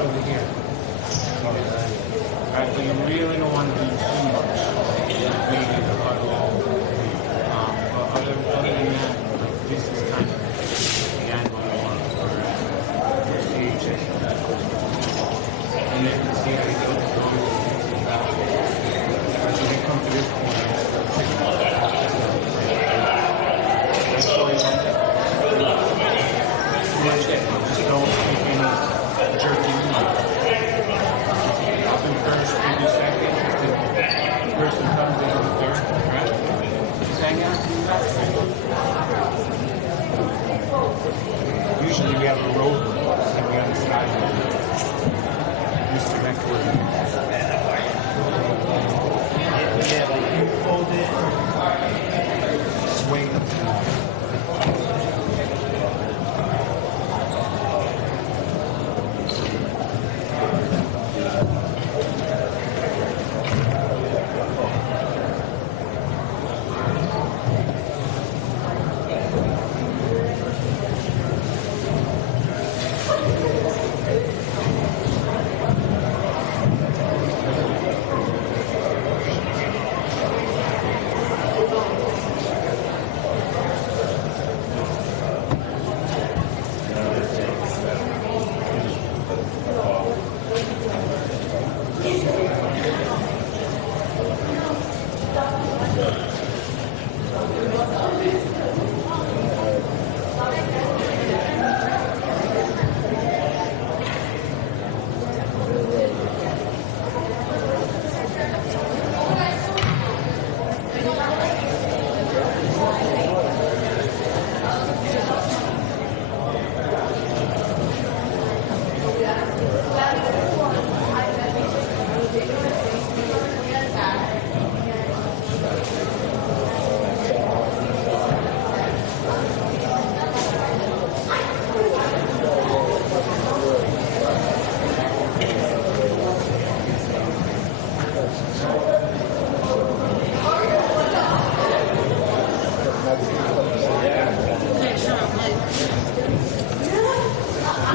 over here. Right, so you really don't want to be too much. Maybe the huddle. But other than that, like, this is kind of the angle you want for CHS. And then you can see how you go going to back. So they come to this point. That's all you want. Just don't take any jerky movement. Up in first, maybe second. The person comes in on the third, right? Just hang out and do that. Usually we have a rope and we have a side. Mr. Record. Yeah, like you hold it, swing.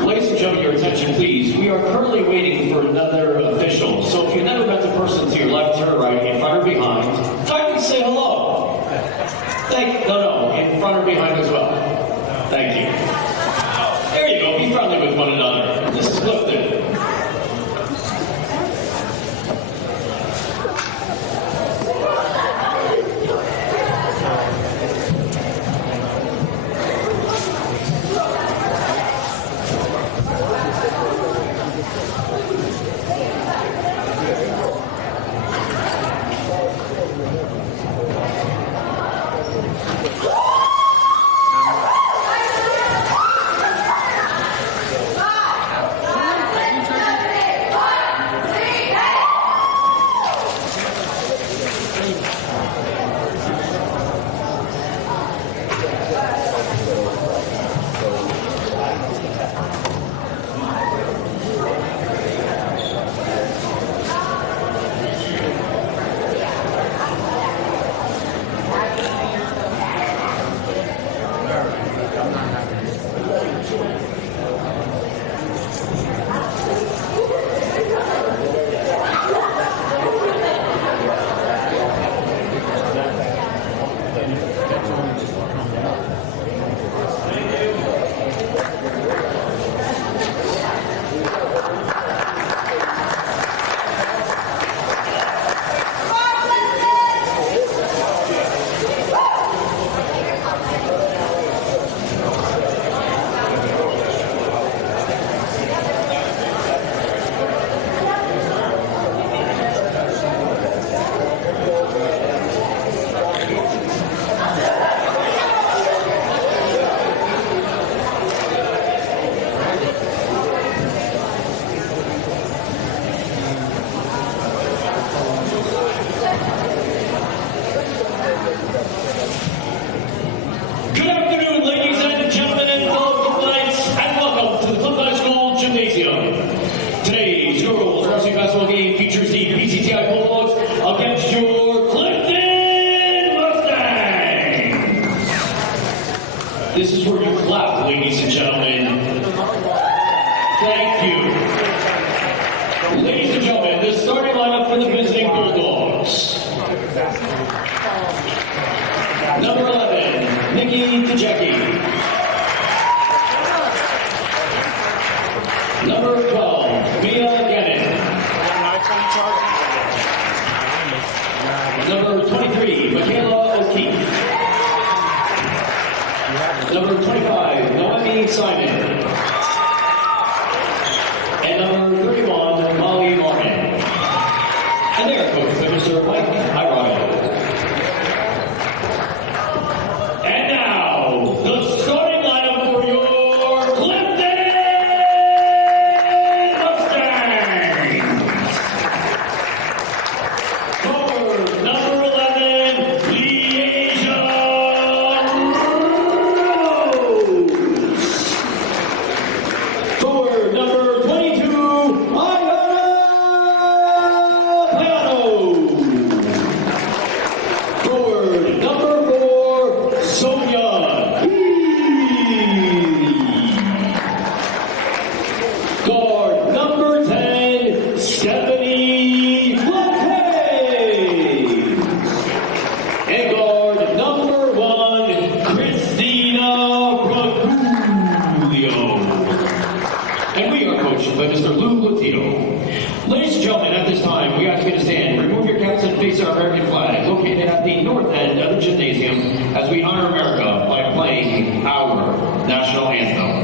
Ladies and gentlemen, your attention please. We are currently waiting for another official. So if you've never met the person to your left or right, in front or behind, I can say hello. No, in front or behind as well. Thank you. There you go, be friendly with one another. This is Clifton. basketball game features the PCTI Bulldogs against your Clifton Mustangs. This is where you clap, ladies and gentlemen. Thank you. Number 12, Mia Gannon. Number 23, Michaela O'Keefe. Number 25, Noemi Simon. And number 31, Molly Martin. And they are coached by Mr. Mike Hirado. And now, the starting lineup for your Clifton Mustangs. Forward, number 11, Leasia Rose. Forward, number 22, Ayana Piano. Forward, number 4, Sonia Healy. Guard, number 10, Stephanie Fontaine. And guard, number 1, Christina Bragulio. And we are coached by Mr. Lou Latino. Ladies and gentlemen, at this time, we ask you to stand, remove your caps and face our American flag, located at the north end of the gymnasium, as we honor America by playing our national anthem.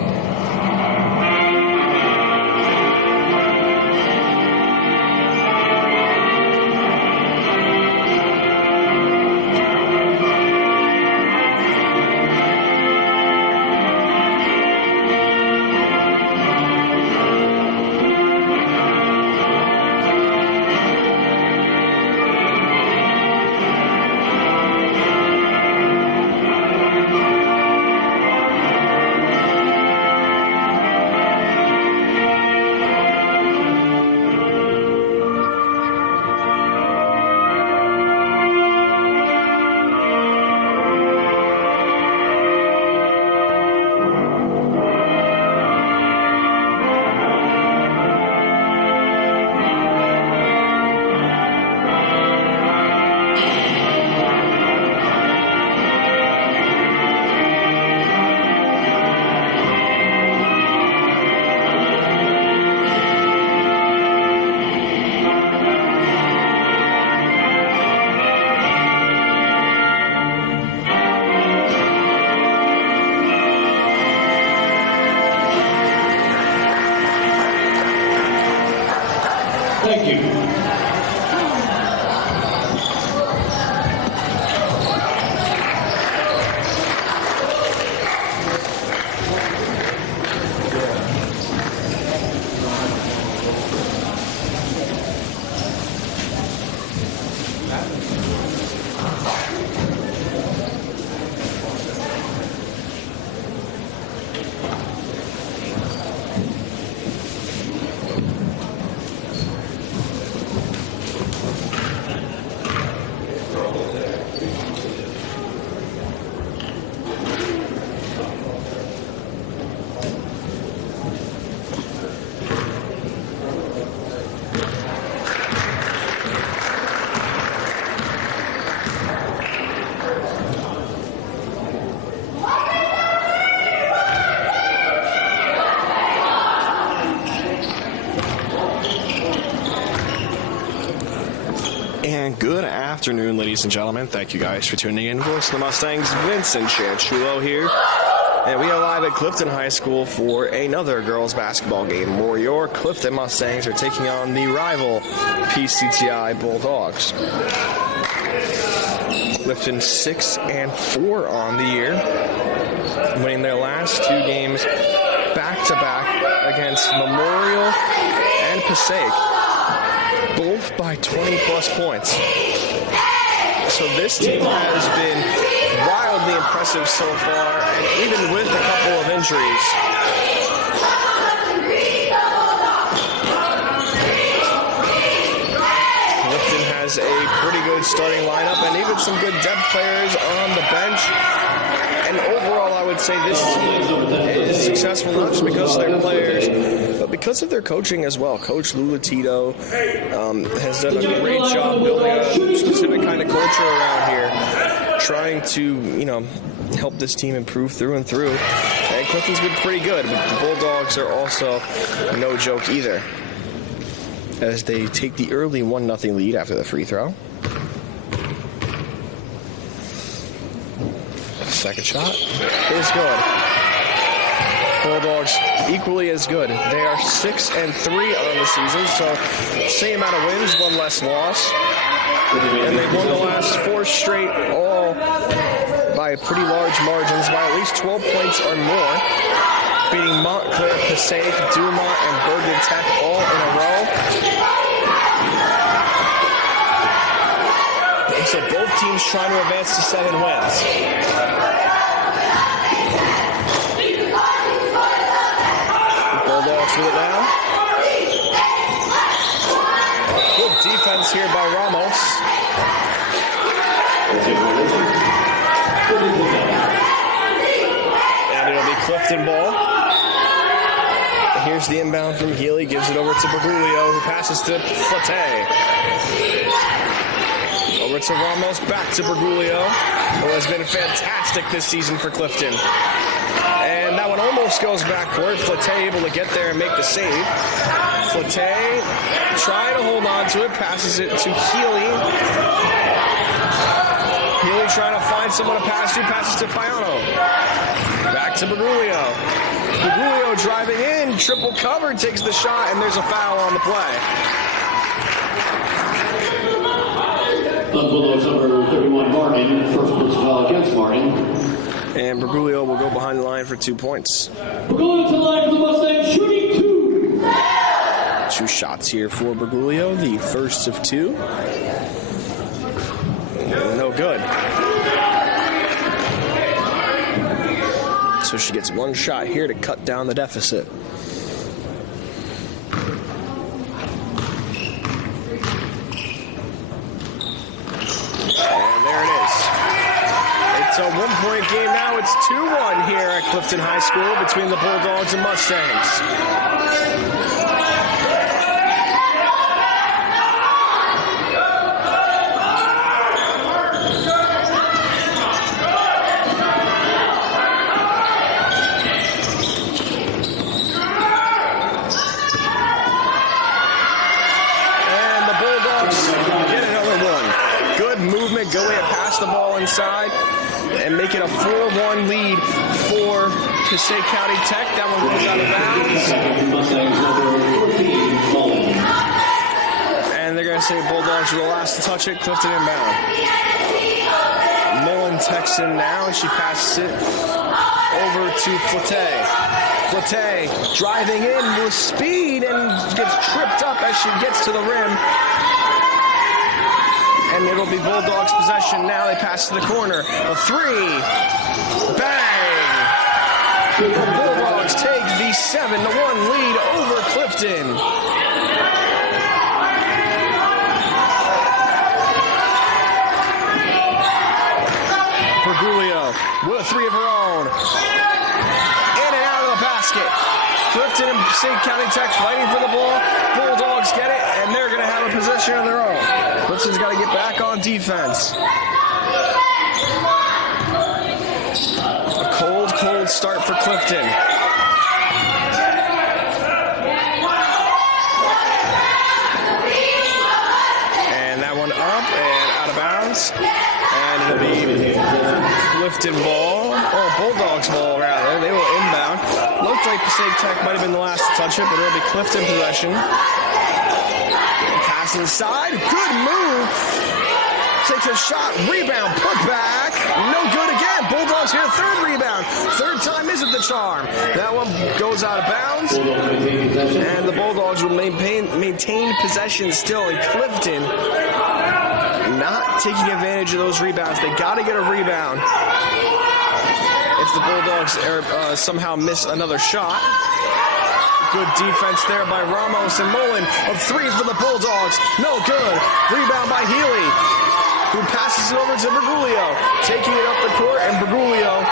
Thank you. And good afternoon, ladies and gentlemen. Thank you guys for tuning in. Voice of the Mustangs, Vincent Chanchulo here. And we are live at Clifton High School for another girls basketball game where your Clifton Mustangs are taking on the rival PCTI Bulldogs. Clifton 6-4 on the year, winning their last two games back-to-back against Memorial and Passaic, both by 20-plus points. So this team has been wildly impressive so far, and even with a couple of injuries. Clifton has a pretty good starting lineup and even some good depth players on the bench. And overall, I would say this team is successful not just because of their players, but because of their coaching as well. Coach Lou Latino has done a great job building a specific kind of culture around here, trying to, help this team improve through and through. And Clifton's been pretty good, but the Bulldogs are also no joke either, as they take the early 1-0 lead after the free throw. Second shot is good. Bulldogs equally as good. They are 6-3 on the season, so same amount of wins, one less loss. And they've won the last 4 straight, all by pretty large margins, by at least 12 points or more, beating Montclair, Passaic, Dumont, and Bergen Tech all in a row. And so both teams trying to advance to 7 wins. Bulldogs with it now. Good defense here by Ramos. And it'll be Clifton ball. Here's the inbound from Healy, gives it over to Bergoglio, who passes to Flate. Over to Ramos, back to Bergoglio, who has been fantastic this season for Clifton. And that one almost goes backcourt. Flate able to get there and make the save. Flate trying to hold on to it, passes it to Healy. Healy trying to find someone to pass to, passes to Payano. Back to Bergoglio. Bergoglio driving in, triple cover, takes the shot, and there's a foul on the play. Bulldogs number 31, Martin. First personal foul against Martin. And Bergoglio will go behind the line for 2 points. Bergoglio to the line for the Mustangs, shooting 2. 2 shots here for Bergoglio, the first of 2. No good. So she gets 1 shot here to cut down the deficit. And there it is. It's a 1-point game now. It's 2-1 here at Clifton High School between the Bulldogs and Mustangs. Go ahead, pass the ball inside and make it a 4-1 lead for Passaic County Tech. That one goes out of bounds. And they're going to say Bulldogs are the last to touch it. Clifton inbound. Mullen Texan now, and she passes it over to Flate. Flate driving in with speed and gets tripped up as she gets to the rim. And it'll be Bulldogs possession now. They pass to the corner. A 3. Bang! The Bulldogs take the 7-1 lead over Clifton. Bergoglio with a 3 of her own. In and out of the basket. Clifton and St. County Tech fighting for the ball. Bulldogs get it, and they're going to have a possession of their own. Clifton's got to get back on defense. A cold start for Clifton. And that one up and out of bounds. And it'll be Clifton ball, or Bulldogs ball rather. They will inbound. Looked like Passaic Tech might have been the last to touch it, but it'll be Clifton possession. Pass inside, good move. Takes a shot, rebound, put back. No good again. Bulldogs get a 3rd rebound. 3rd time isn't the charm. That one goes out of bounds. And the Bulldogs will maintain possession still in Clifton. Not taking advantage of those rebounds. They got to get a rebound if the Bulldogs somehow miss another shot. Good defense there by Ramos and Mullen. A 3 for the Bulldogs. No good. Rebound by Healy, who passes it over to Bergoglio. Taking it up the court, and Bergoglio,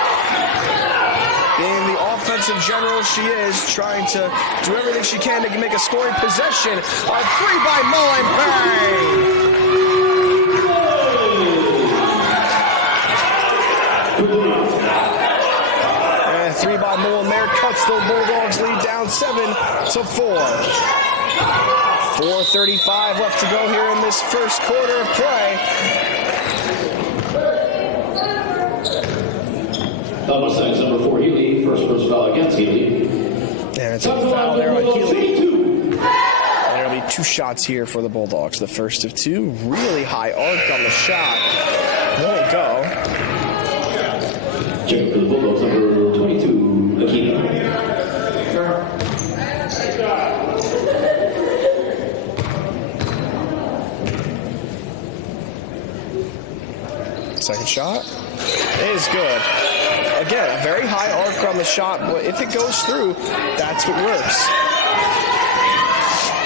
being the offensive general she is, trying to do everything she can to make a scoring possession. A 3 by Mullen. Bang! 3 by by Mullen-Mare cuts the Bulldogs lead down 7-4. 4:35 left to go here in this first quarter of play. Double seconds, number 4, Healy. First foul against Healy. And it's a foul there on Healy. And it'll be 2 shots here for the Bulldogs. The first of 2. Really high arc on the shot. Won't go. Check for the Bulldogs, number 22, Aquino. Second shot is good. Again, a very high arc on the shot, but if it goes through, that's what works.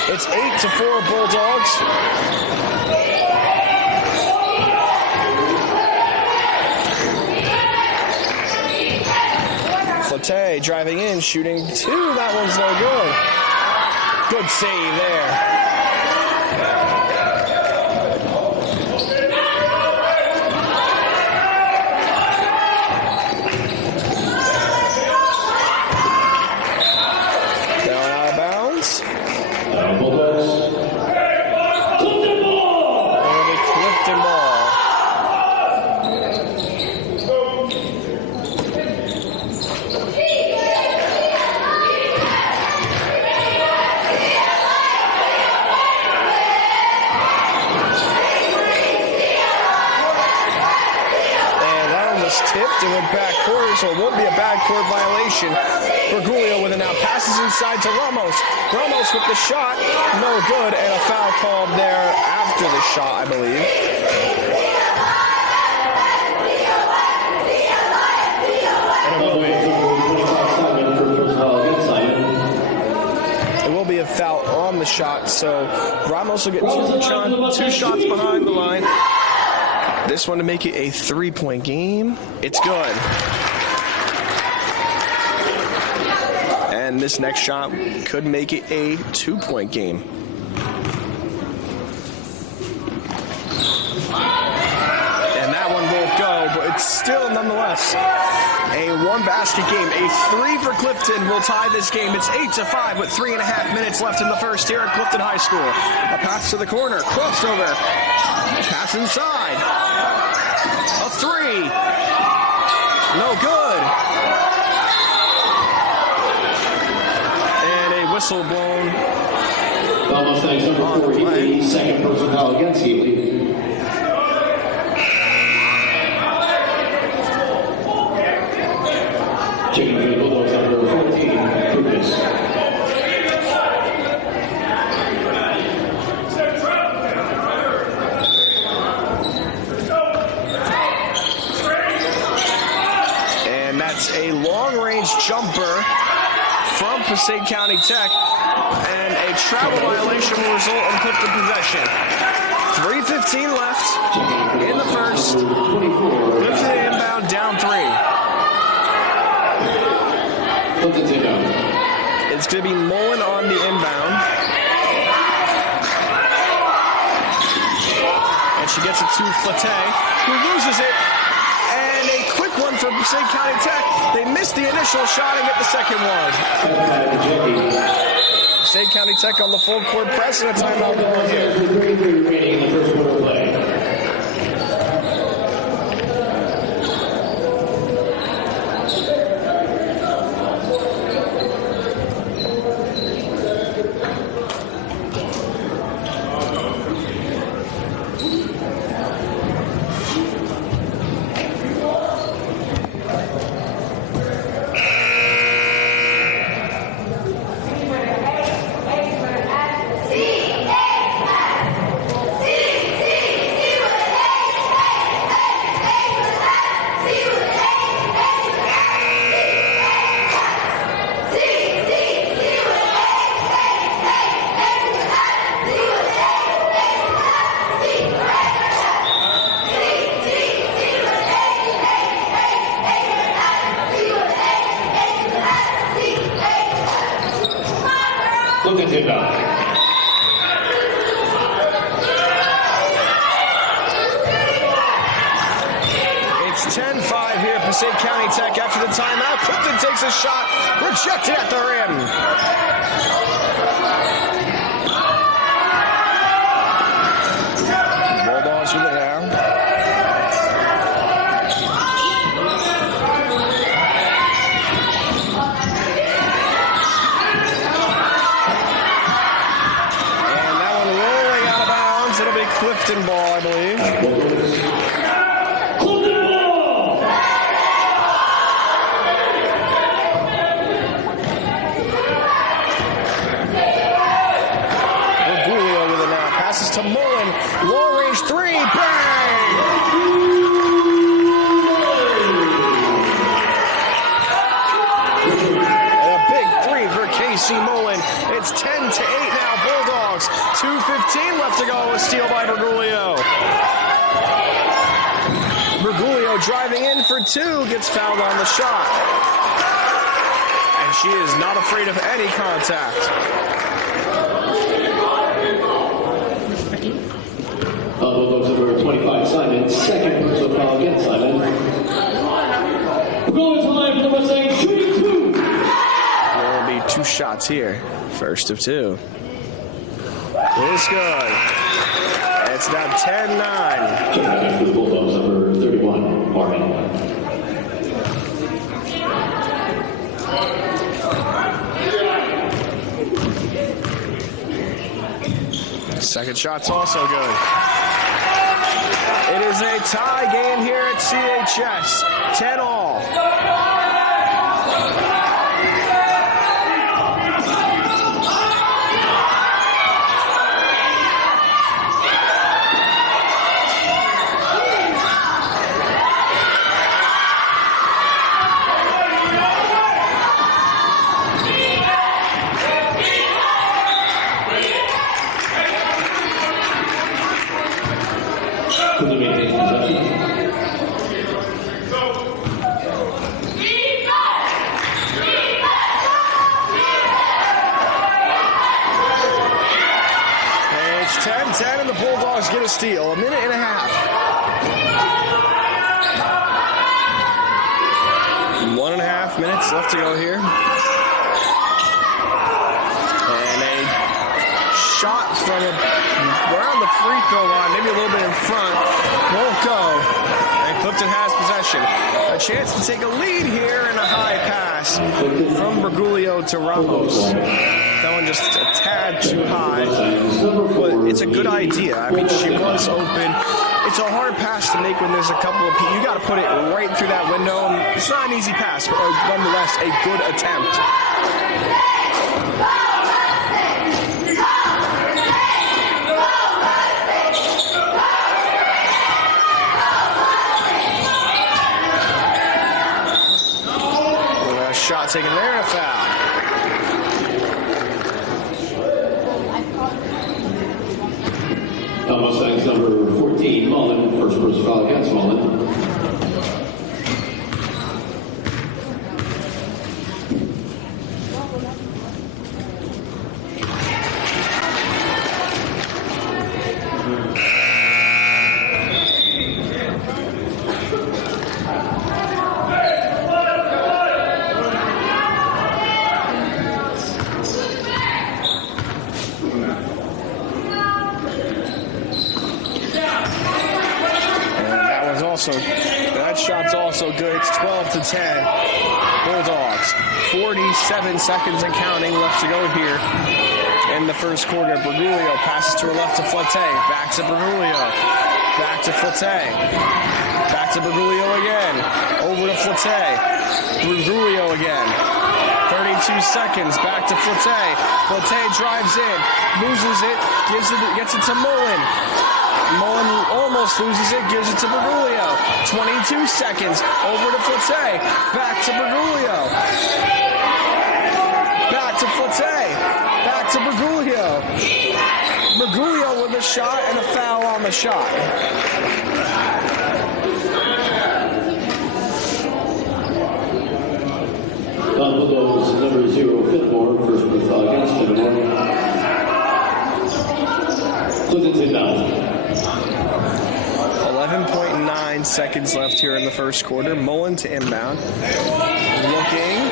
It's 8-4 Bulldogs. Flate driving in, shooting 2. That one's no good. Good save there. Tipped and went back court, so it won't be a backcourt violation. Bergoglio with it now, passes inside to Ramos. Ramos with the shot, no good, and a foul called there after the shot, I believe. It will be a foul on the shot, so Ramos will get 2 shots behind the line. This one to make it a 3-point game. It's good. And this next shot could make it a 2-point game. And that one won't go, but it's still nonetheless a 1-basket game. A 3 for Clifton will tie this game. It's 8-5 with 3.5 minutes left in the first here at Clifton High School. A pass to the corner, crossover, pass inside. A 3. No good. And a whistle blown. Almost thanks, number 4, Healy. Second personal foul against Healy. Checking for the Bulldogs, number 14, Lucas. A long-range jumper from Passaic County Tech, and a travel violation will result in Clifton possession. 3:15 left in the first. Clifton inbound, down 3. It's going to be Mullen on the inbound. And she gets it to Flate, who loses it. And a quick one for Passaic County Tech. They missed the initial shot and get the second one. Passaic County Tech on the full court press and a timeout going here. 3 remaining in the first quarter play. Passaic County Tech after the timeout. Clifton takes a shot, rejected at the rim. Bulldogs with it now. And that one rolling out of bounds. It'll be Clifton ball, I believe. To Mullen, long range three, bang! And a big three for Casey Mullen. It's 10-8 now, Bulldogs. 2:15 left to go. A steal by Bergoglio. Bergoglio driving in for two, gets fouled on the shot. And she is not afraid of any contact. Bulldogs number 25, Simon. Second personal foul against Simon. We're going to the line for the Mustang, shooting two. There will be two shots here. First of two. It's good. It's now 10-9. Check back for the Bulldogs number 31, Martin. Second shot's also good. It is a tie game here at CHS. 10-all. Get a steal. A minute and a half. 1.5 minutes left to go here. And a shot from around the free throw line, maybe a little bit in front. Won't go. And Clifton has possession. A chance to take a lead here and a high pass from Bergoglio to Ramos. That one just a tad too high, but it's a good idea. I mean, she was open. It's a hard pass to make when there's a couple of people. You got to put it right through that window. It's not an easy pass, but nonetheless, a good attempt. Shot taken there and a foul. Mustangs number 14, Mullen. First personal foul against Mullen. That shot's also good. It's 12-10. Bulldogs. 47 seconds and counting left to go here in the first quarter. Bergoglio passes to her left to Flotte. Back to Bergoglio. Back to Flotte. Back to Bergoglio again. Over to Flotte. Bergoglio again. 32 seconds. Back to Flotte. Flotte drives in. Loses it. Gets it to Mullen. Mullen almost loses it, gives it to Bergoglio. 22 seconds, over to Flotte. Back to Bergoglio. Back to Flotte. Back to Bergoglio. Bergoglio with a shot and a foul on the shot. Bulldogs number 0, Fillmore. First foul against Fillmore. Clifton inbound. 7.9 seconds left here in the first quarter. Mullen to inbound. Looking.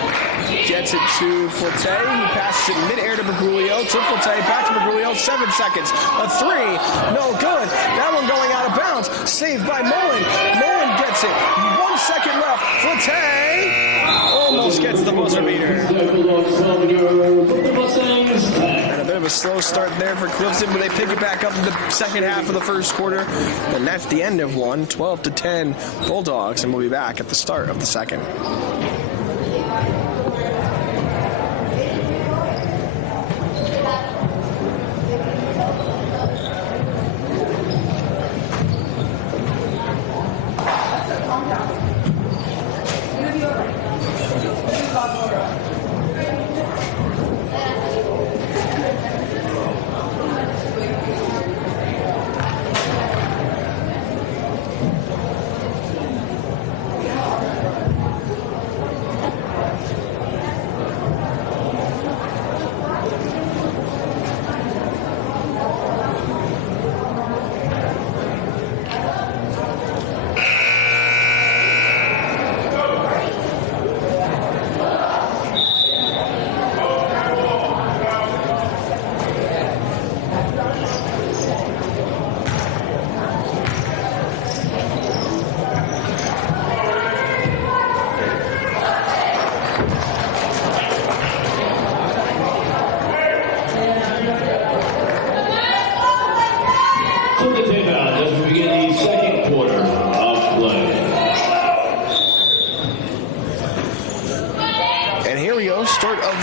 Gets it to Forte, who passes it midair to Bergoglio, to Forte, back to Bergoglio, 7 seconds, a three, no good, that one going out of bounds, saved by Mullen, Mullen gets it, 1 second left, Forte, almost gets the buzzer beater. And a bit of a slow start there for Clifton, but they pick it back up in the second half of the first quarter, and that's the end of one, 12-10 Bulldogs, and we'll be back at the start of the second.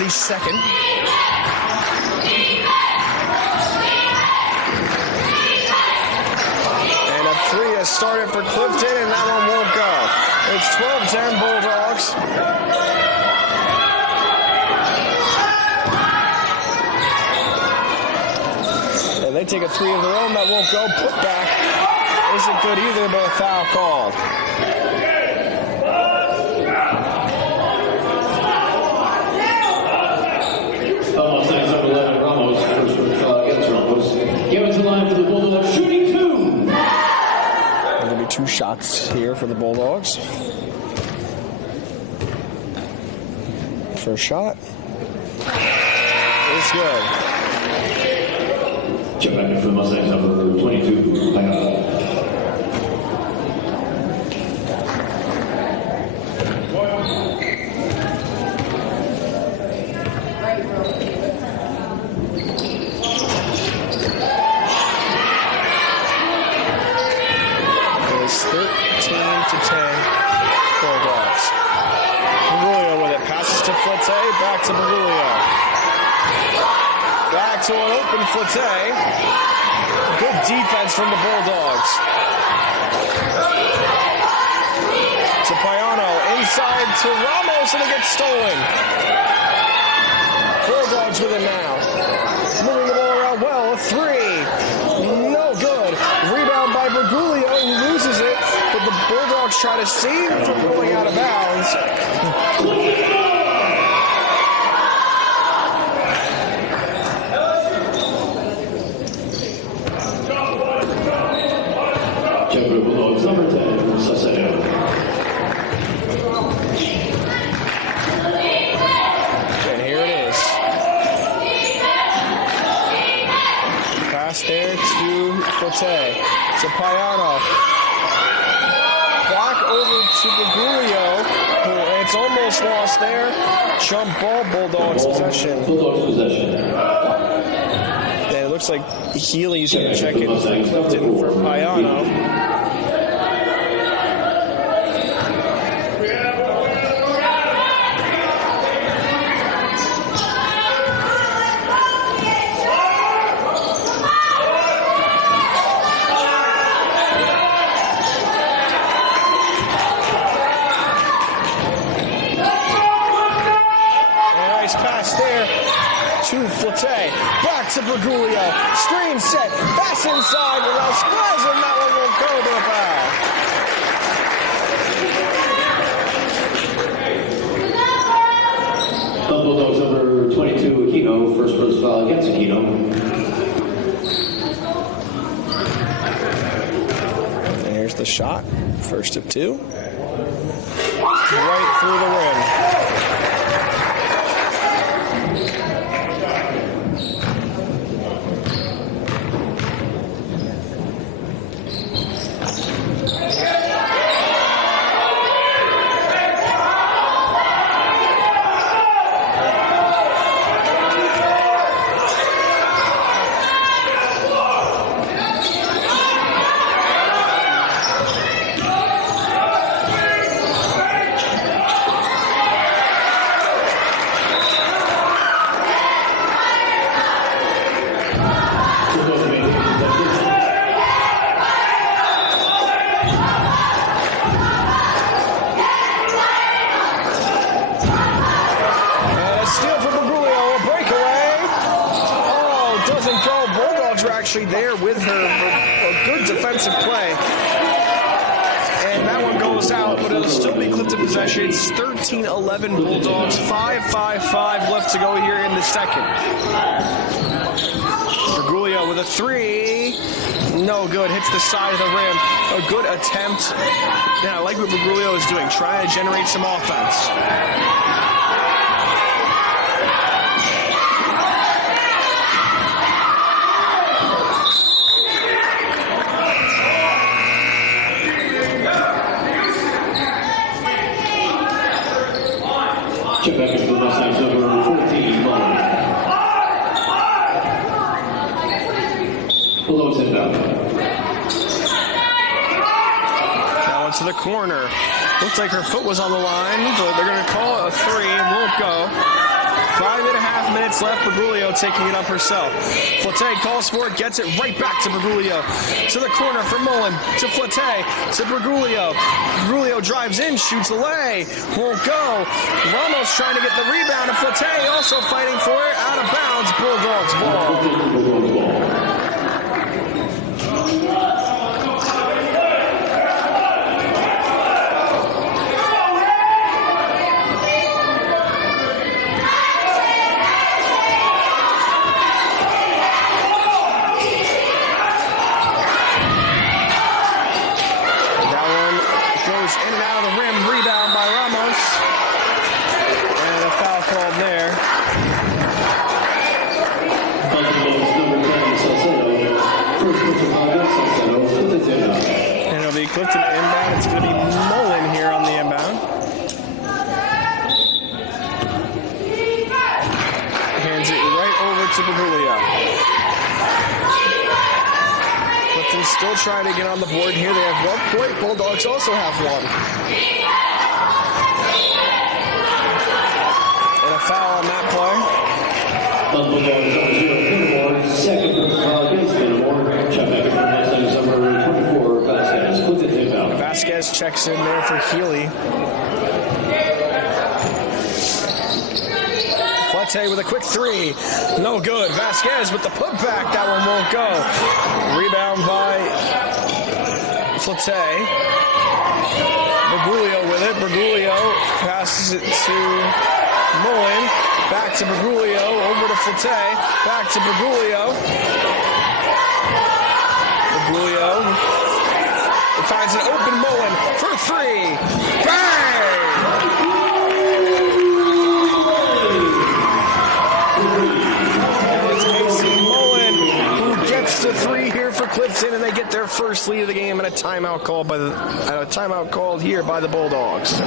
Second. And a three has started for Clifton, and that one won't go. It's 12-10 Bulldogs. And they take a three of their own, that won't go. Put back isn't good either, but a foul called. Give it to line for the Bulldogs, shooting two. There'll be two shots here for the Bulldogs. First shot is good. Check back for the Mustangs, number 22. Back to Bergoglio. Back to an open Forte. Good defense from the Bulldogs. To Payano. Inside to Ramos, and it gets stolen. Bulldogs with it now. Moving the ball around well. A three. No good. Rebound by Bergoglio. He loses it, but the Bulldogs try to save it from going out of bounds. Number 10, Sassaneo. And here it is. Pass there to Forte. To Payano. Back over to Bergoglio. It's almost lost there. Jump ball, Bulldogs possession. Bulldogs possession. And it looks like Healy's going to check in for Clifton for Payano. Back to Bergoglio. Screen set. Pass inside with Esquez, and that one will go to the foul. Bulldogs number 22, Aquino. First personal foul against Aquino. the shot. First of two. Right through the rim. There with her a good defensive play. And that one goes out, but it'll still be Clifton possession. It's 13-11 Bulldogs, 5-5-5 left to go here in the second. Bergoglio with a three. No good, hits the side of the rim. A good attempt. Yeah, I like what Bergoglio is doing, trying to generate some offense. Check back into the left side, number 14, Mullen. Below 10 down. Now into the corner. Looks like her foot was on the line, but they're going to call it a three and won't go. 5.5 minutes left. Bergoglio taking it up herself. Flotte calls for it, gets it right back to Bergoglio. To the corner for Mullen. To Flotte. To Bergoglio. Bergoglio drives in, shoots away. Won't go. Ramos trying to get the rebound. And Flotte also fighting for it. Out of bounds. Bulldogs ball. In and out of the rim, rebound by Ramos. And a foul called there. And it'll be Clifton inbound. It's going to be Mullen here on the inbound. Hands it right over to Bergoglio. Clifton still trying to get on the board here. They have 1 point. Bulldogs also have one. And a foul on that play. Second against Fillmore. Check back in from that side, number 24, Vasquez. Clifton inbound. Vasquez checks in there for Healy. Flotte with a quick three. No good. Vasquez with the putback. That one won't go. Rebound by Flotte. Bergoglio with it. Bergoglio passes it to Mullen. Back to Bergoglio. Over to Flotte. Back to Bergoglio. Bergoglio finds an open Mullen for three. Bang! To three here for Clifton, and they get their first lead of the game, and a timeout called here by the Bulldogs.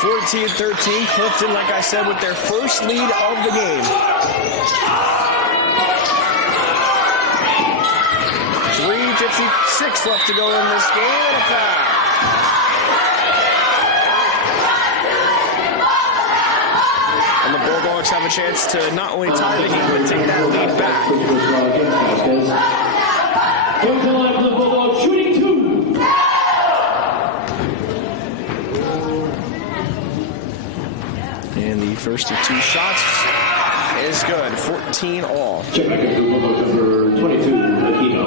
14-13, Clifton, like I said, with their first lead of the game. 3:56 left to go in this game, and a foul. And the Bulldogs have a chance to not only tie the game, but take that lead back. Here to line for the Bulldogs, shooting 2. And the first of 2 shots is good. 14 all. Check back into the Bulldogs number 22, Aquino.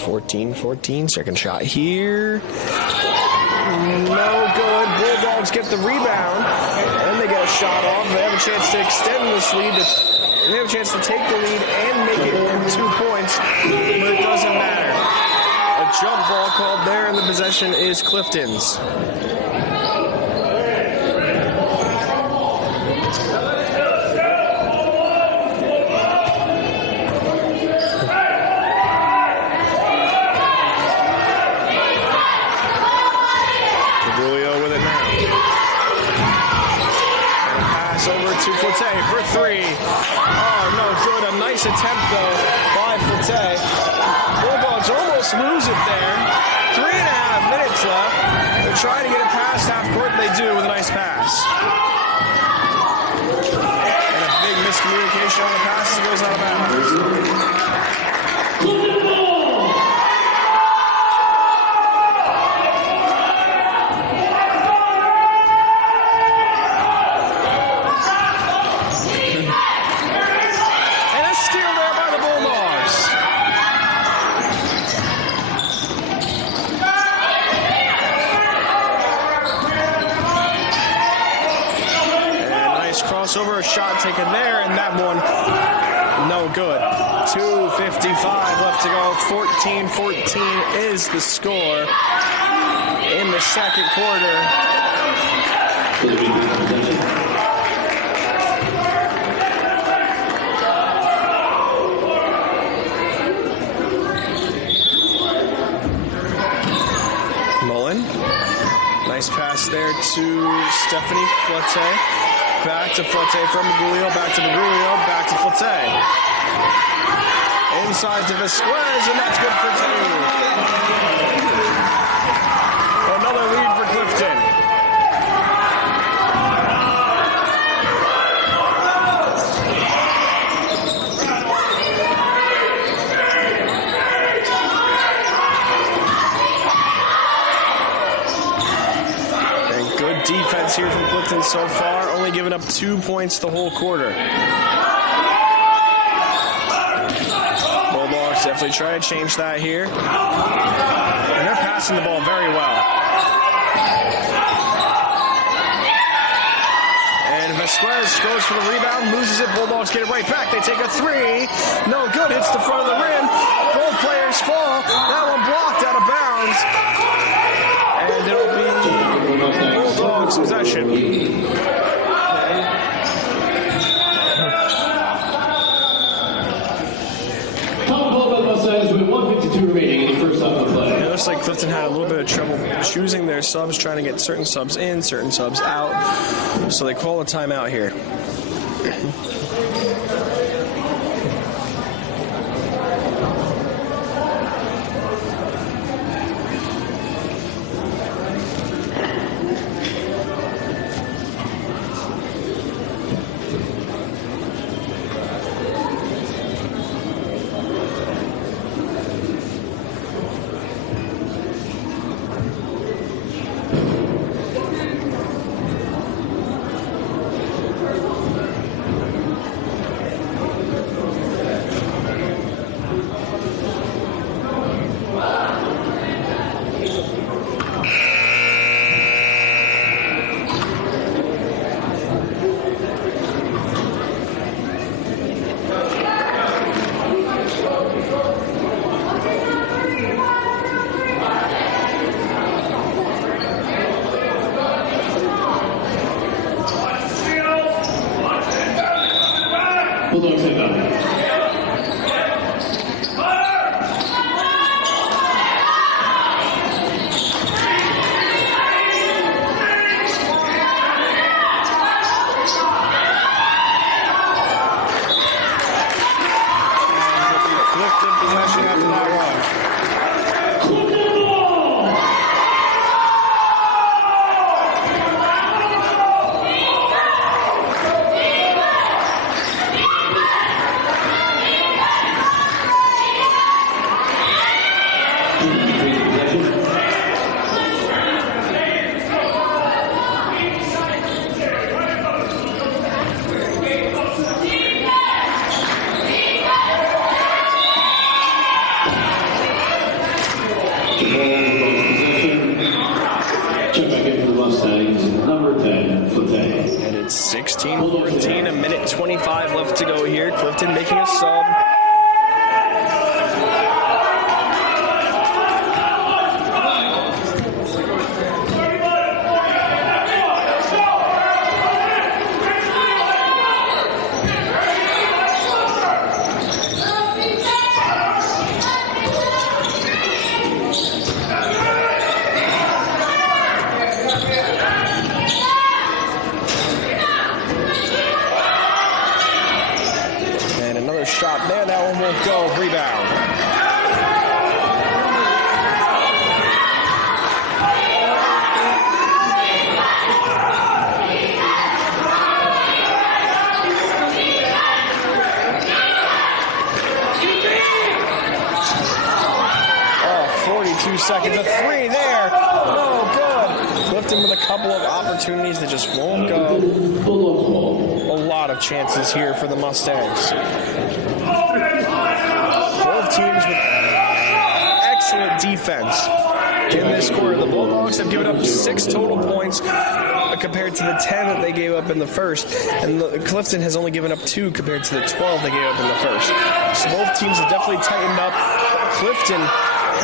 14-14, second shot here. No good. Bulldogs get the rebound, and they get a shot off. They have a chance to extend this lead. They have a chance to take the lead and make it 2 points, but it doesn't matter. A jump ball called there, and the possession is Clifton's. To Forte for 3. Oh, no good. A nice attempt, though, by Forte. Bulldogs almost lose it there. 3.5 minutes left. They're trying to get it past half court, and they do with a nice pass. And a big miscommunication on the pass as it goes out of bounds. Crossover, a shot taken there, and that one no good. 2:55 left to go. 14-14 is the score in the second quarter. Mullen, nice pass there to Stephanie Flotte. Back to Flotte from Magulio, back to Magulio, back to Flotte. Inside to Vasquez, and that's good for 2. Another lead for Clifton. Defense here from Clifton so far, only giving up 2 points the whole quarter. Bulldogs definitely try to change that here. And they're passing the ball very well. And Vasquez goes for the rebound, loses it. Bulldogs get it right back. They take a 3. No good, hits the front of the rim. Both players fall. That one blocked out of bounds. And it'll be Bulldogs possession. With 1:52 remaining in the first half of play. It looks like Clifton had a little bit of trouble choosing their subs, trying to get certain subs in, certain subs out. So they call a timeout here. Bulldogs head back. 2:25 left to go here. Clifton making a sub. Shot there, that one won't go. Rebound. Oh, 42 seconds. A three there. No good. Clifton with a couple of opportunities that just won't go. A lot of chances here for the Mustangs. Both teams with excellent defense in this quarter. The Bulldogs have given up 6 total points compared to the 10 that they gave up in the first. And Clifton has only given up 2 compared to the 12 they gave up in the first. So both teams have definitely tightened up. Clifton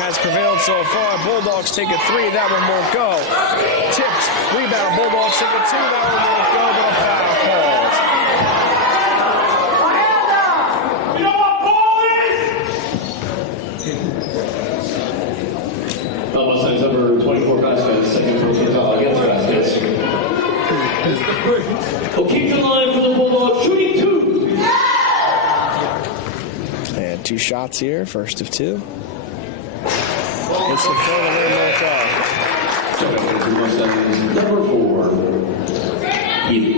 has prevailed so far. Bulldogs take a 3. That one won't go. Tipped. Rebound. Bulldogs take a 2. That one won't go, but a foul called. Mustangs number 24 Vasquez, second personal foul against Vasquez. We'll keep the line for the Bulldogs, shooting 2. And 2 shots here, first of 2. It's the throw to win Mustangs number 4, Healy.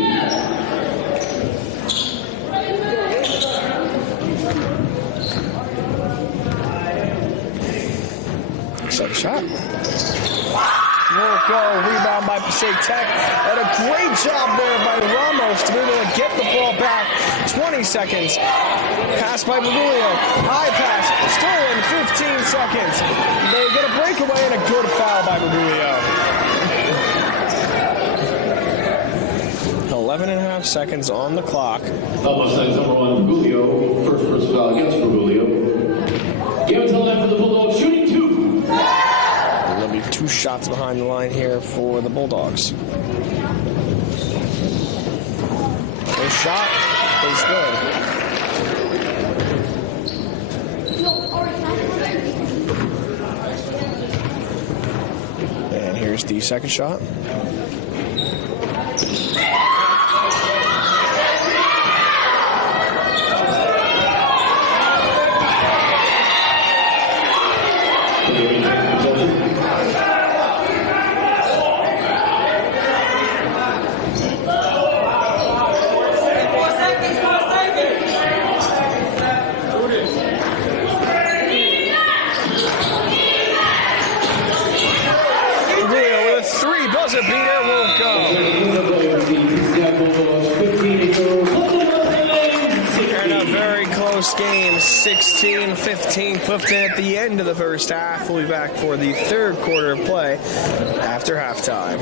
Second shot. Won't go. Rebound by Passaic Tech. And a great job there by Ramos to be able to get the ball back. 20 seconds. Pass by Bergoglio. High pass. Stolen. 15 seconds. They get a breakaway and a good foul by Bergoglio. 11 and a half seconds on the clock. Mustangs number 1, Bergoglio. First personal foul against Bergoglio. Give until then for the Bulldogs, shooting 2. And there'll be 2 shots behind the line here for the Bulldogs. This shot is good. And here's the second shot. Buzzer beater won't go. And a very close game, 16-15. Clifton at the end of the first half. We'll be back for the third quarter of play after halftime.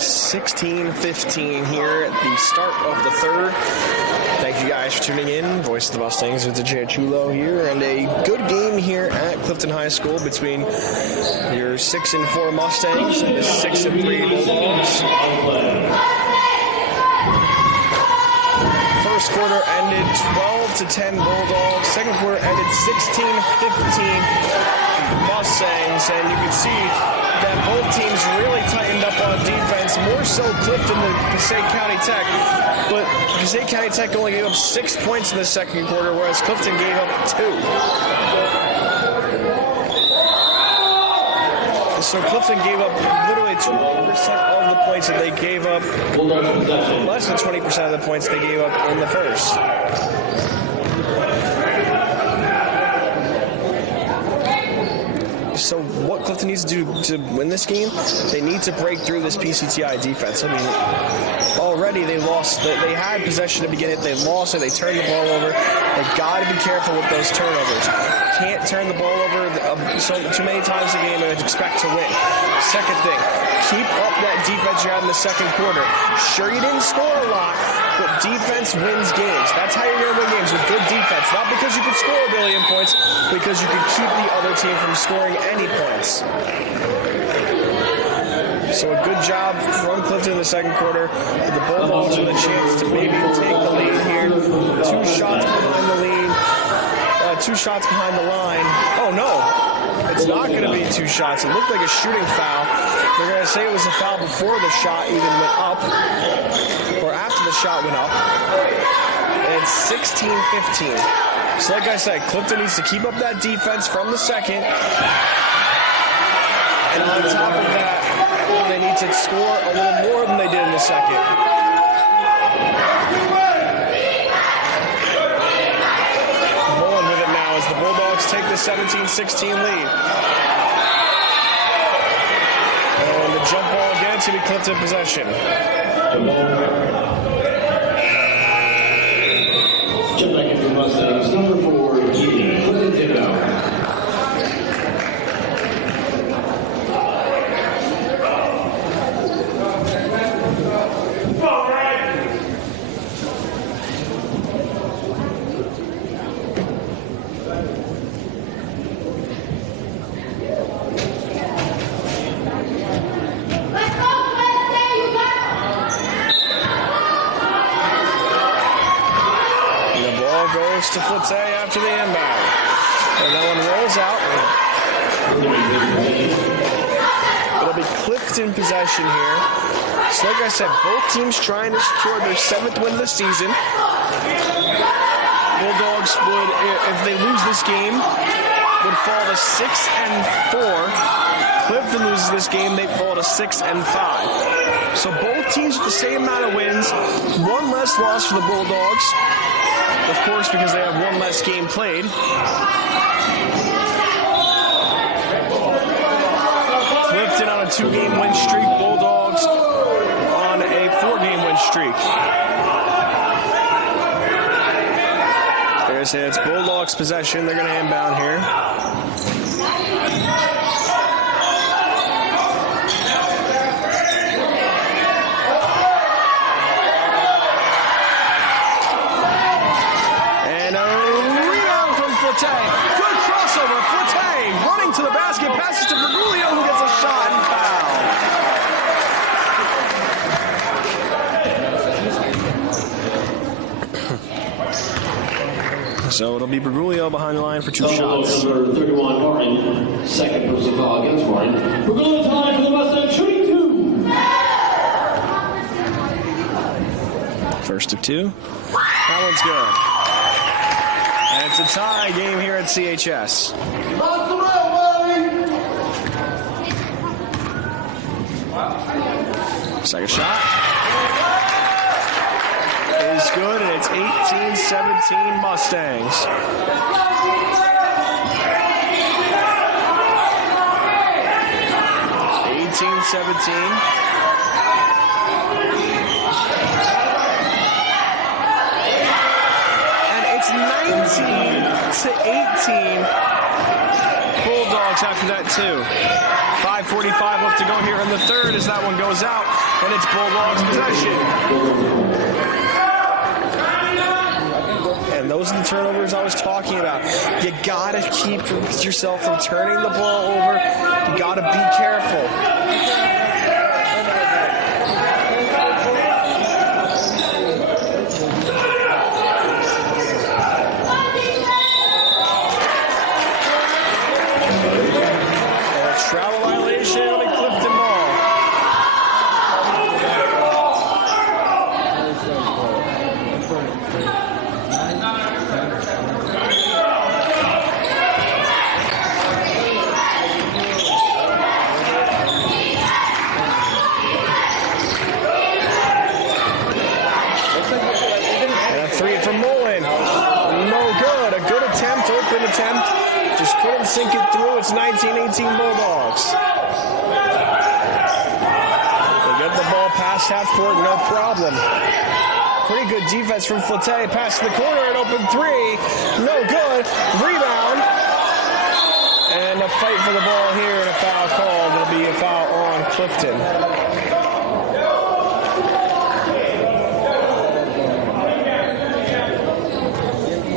is 16-15 here at the start of the third. Thank you guys for tuning in. Voice of the Mustangs with the Chulo here, and a good game here at Clifton High School between your 6-4 Mustangs and the 6-3 Bulldogs. First quarter ended 12-10 Bulldogs. Second quarter ended 16-15 Mustangs, and you can see that both teams really tightened up on defense, more so Clifton than Passaic County Tech. But Passaic County Tech only gave up 6 points in the second quarter, whereas Clifton gave up 2. So Clifton gave up literally 20% of the points that they gave up, less than 20% of the points they gave up in the first. So what Clifton needs to do to win this game, they need to break through this PCTI defense. I mean, already they lost. They had possession to begin it. They lost it. They turned the ball over. They've got to be careful with those turnovers. Can't turn the ball over too many times a game and expect to win. Second thing, keep up that defense you had in the second quarter. Sure, you didn't score a lot, but defense wins games. That's how you're going to win games, with good defense. Not because you could score a billion points, because you could keep the other team from scoring any points. So a good job from Clifton in the second quarter. The Bulldogs with a chance to maybe take the lead here. 2 shots behind the lead. 2 shots behind the line. Oh no, it's not going to be 2 shots. It looked like a shooting foul. They're going to say it was a foul before the shot even went up, or after the shot went up. And it's 16-15. So like I said, Clifton needs to keep up that defense from the second. And on top of that, they need to score a little more than they did in the second. Mullen with it now as the Bulldogs take the 17-16 lead. And the jump ball again to be Clifton possession. Jump back in for Mustangs, number 4, Gideon Clinton. To Flitze after the inbound. And that one rolls out. It'll be Clifton possession here. So like I said, both teams trying to secure their 7th win of the season. Bulldogs would, if they lose this game, would fall to 6-4. Clifton loses this game, they fall to 6-5. So both teams with the same amount of wins, 1 less loss for the Bulldogs. Of course, because they have 1 less game played. Clifton on a 2-game win streak. Bulldogs on a 4-game win streak. There's it. It's Bulldogs possession. They're going to inbound here. Good crossover. Flitze running to the basket, passes to Bergoglio, who gets a shot and foul. So it'll be Bergoglio behind the line for 2 shots. Number 31, Martin. Second personal foul against Martin. Bergoglio time for the Mustangs, shooting 2. First of 2. That one's good. And it's a tie game here at CHS. Second shot is good, and it's 18-17 Mustangs. 18-17. And it's 19-18. Bulldogs Bulldogs after that too. 5:45 left to go here in the third as that one goes out, and it's Bulldogs possession. And those are the turnovers I was talking about. You gotta keep yourself from turning the ball over. You gotta be careful. Travel violation, it'll be Clifton ball. And a three from Mullen. No good. A good attempt, open attempt. Just couldn't sink it through. It's 19-18 Bulldogs. They get the ball past half court, no problem. Pretty good defense from Flete. Pass to the corner, an open three. No good. Rebound. And a fight for the ball here and a foul called. It'll be a foul on Clifton.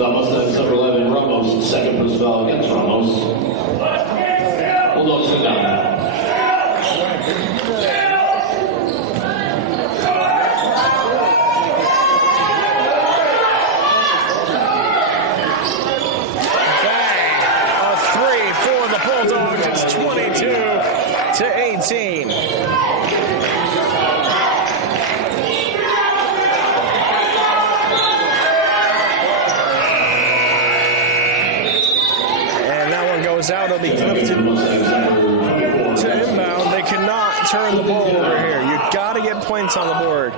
Ramos, that's number 11, Ramos, second first foul against Ramos. Bulldogs sit down. Bang! A three for the Bulldogs. It's 22-18. Out, it'll be Clifton to inbound. They cannot turn the ball over here. You got to get points on the board.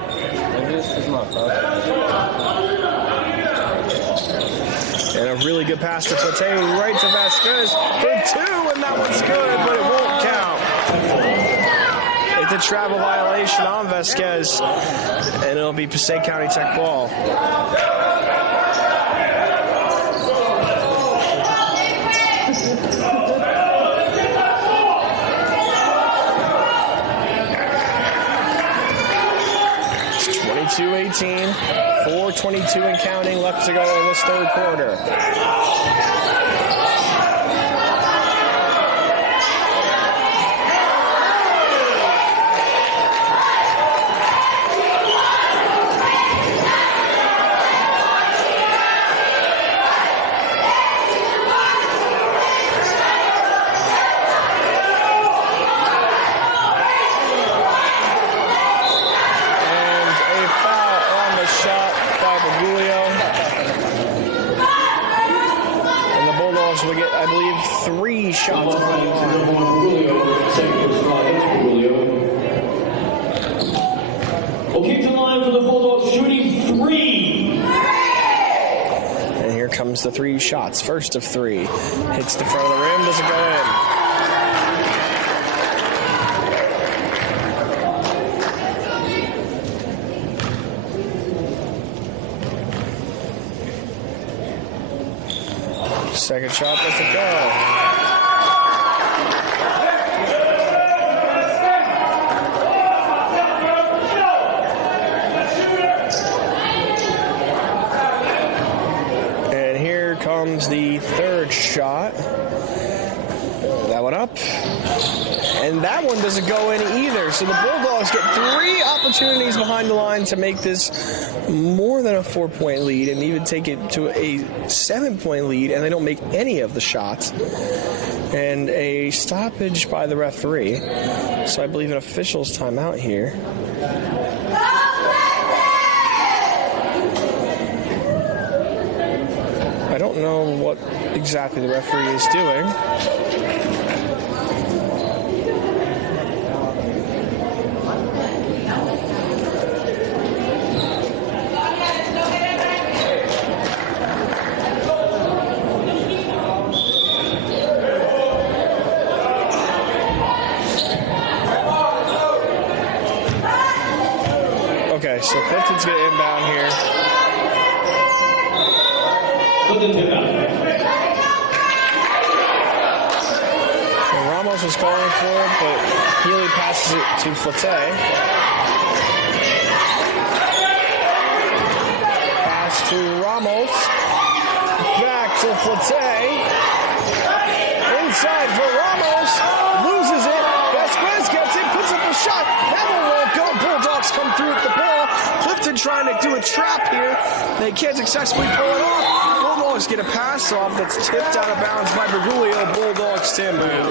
And a really good pass to Flete, right to Vasquez for two, and that one's good, but it won't count. It's a travel violation on Vasquez, and it'll be Passaic County Tech ball. 22-18, 4:22 and counting left to go in this third quarter. We get, I believe, 3 shots. Okay, to the line for the Bulldogs, shooting 3. And here comes the 3 shots. First of 3. Hits the front of the rim, doesn't go in. Second shot, lets it go. And here comes the third shot. That one up. And that one doesn't go in either. So the Bulldogs get 3 opportunities behind the line to make this more than a 4-point lead and even take it to a 7-point lead, and they don't make any of the shots. And a stoppage by the referee. So I believe an official's timeout here. I don't know what exactly the referee is doing. Okay, so Clifton's going to inbound here. Clifton's inbound. Ramos was calling for it, but Healy passes it to Flette. Pass to Ramos. Back to Flette. Inside for Ramos. Loses it. Vasquez gets it. Puts up a shot. That one won't go. Bulldogs come through with the ball. Clifton trying to do a trap here. They can't successfully pull it off. Bulldogs get a pass off that's tipped out of bounds by Bergoglio. Bulldogs stand back.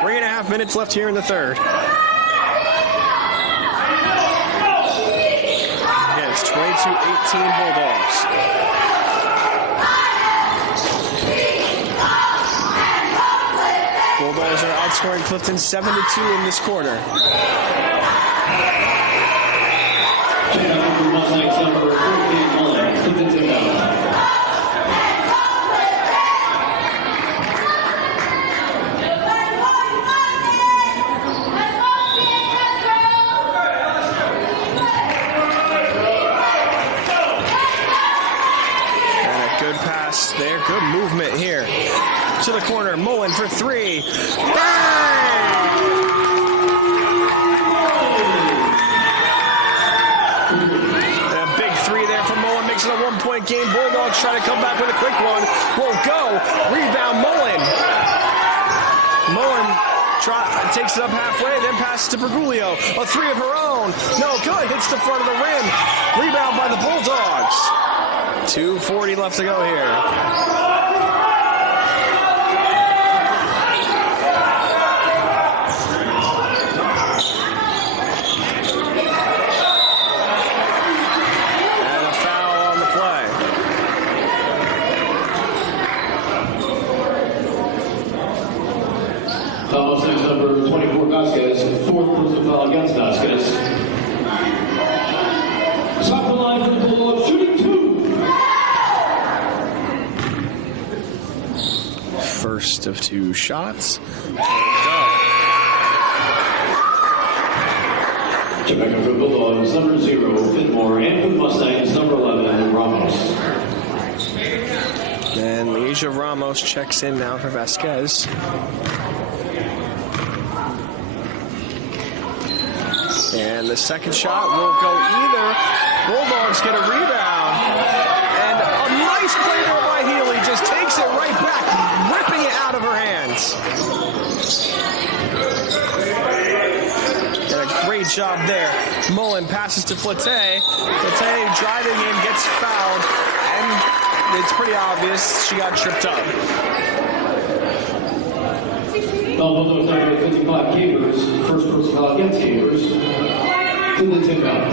3.5 minutes left here in the third. Again, it's 22-18 Bulldogs. Bulldogs are outscoring Clifton 7-2 in this quarter. There, good movement here to the corner. Mullen for three. Bang! And a big three there from Mullen makes it a 1-point game. Bulldogs try to come back with a quick one. Won't go. Rebound Mullen. Mullen takes it up halfway, then passes to Bergoglio. A three of her own. No good. Hits the front of the rim. Rebound by the Bulldogs. 2:40 left to go here. And a foul on the play. Foul six, number 24, Vasquez. Fourth personal foul against Vasquez. Top the line for the Bulldogs, shooting two. First of two shots. Check back for the Bulldogs, number 0, Fenmore, and for the Mustangs, number 11, Ramos. And Leisha Ramos checks in now for Vasquez. And the second shot will go either. Bulldogs get a rebound. And a nice play there by Healy. Just takes it right back, ripping it out of her hands. And a great job there. Mullen passes to Flette. Flette driving in, gets fouled. And it's pretty obvious she got tripped up. Bulldogs number 55, Capers. First person foul against Capers. To the 10 foul.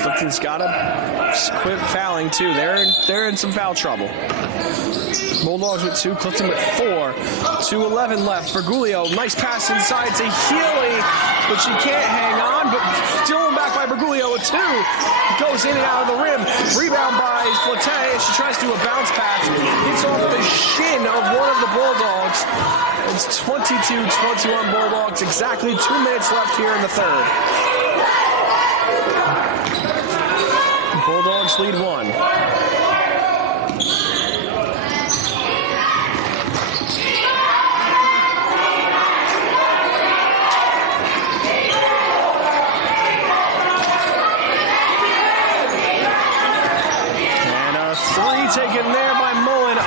Clifton's got to quit fouling, too. They're in some foul trouble. Bulldogs with 2, Clifton with 4. 2:11 left. Bergoglio, nice pass inside to Healy, but she can't hang on, but still back by Bergoglio with 2. Goes in and out of the rim. Rebound by Flette. She tries to do a bounce pass. Hits off the shin of one of the Bulldogs. It's 22-21 Bulldogs. Exactly 2 minutes left here in the third. Bulldogs lead 1. And a three taken there by Mullen.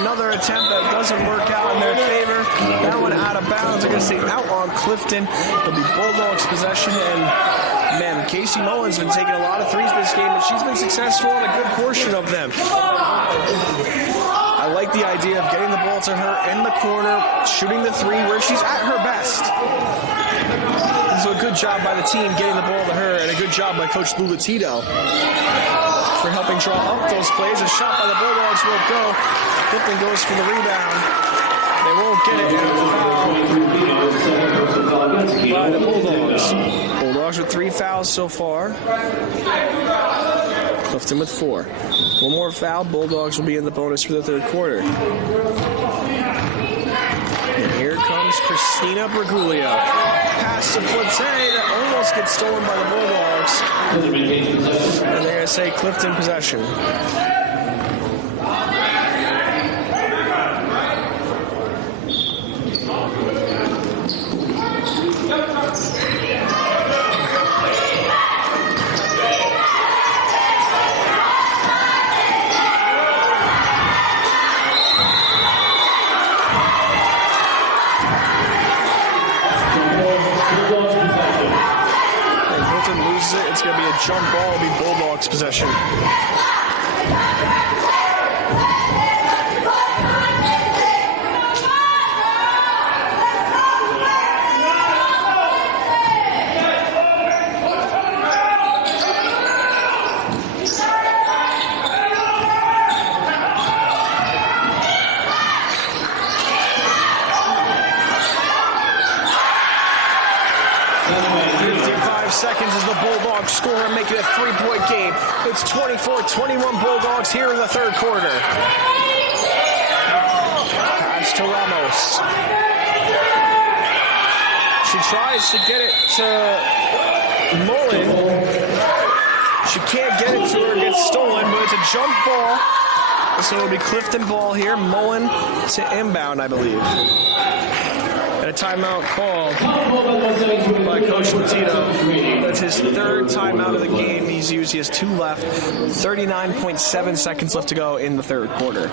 Another attempt that doesn't work out in their favor. That one out of bounds. They're going to say out on Clifton. It'll be Bulldogs possession. And man, Casey Mullen's been taking a lot of threes this game, and she's been successful in a good portion of them. I like the idea of getting the ball to her in the corner, shooting the three where she's at her best. This is a good job by the team getting the ball to her, and a good job by Coach Lulatito for helping draw up those plays. A shot by the Bulldogs won't go. Clifton goes for the rebound. They won't get it. By the Bulldogs. Bulldogs with 3 fouls so far. Clifton with 4. One more foul. Bulldogs will be in the bonus for the third quarter. And here comes Christina Bergoglio. Pass to Flette that almost gets stolen by the Bulldogs. And they're going to say Clifton possession. jump ball will be Bulldogs possession. Seconds as the Bulldogs score and make it a 3-point game. It's 24-21 Bulldogs here in the third quarter. Pass to Ramos. She tries to get it to Mullen. She can't get it to her, it gets stolen, but it's a jump ball. So it'll be Clifton ball here. Mullen to inbound, I believe. And a timeout called by Coach Latino. That's his third timeout of the game. He's used, he has 2 left. 39.7 seconds left to go in the third quarter.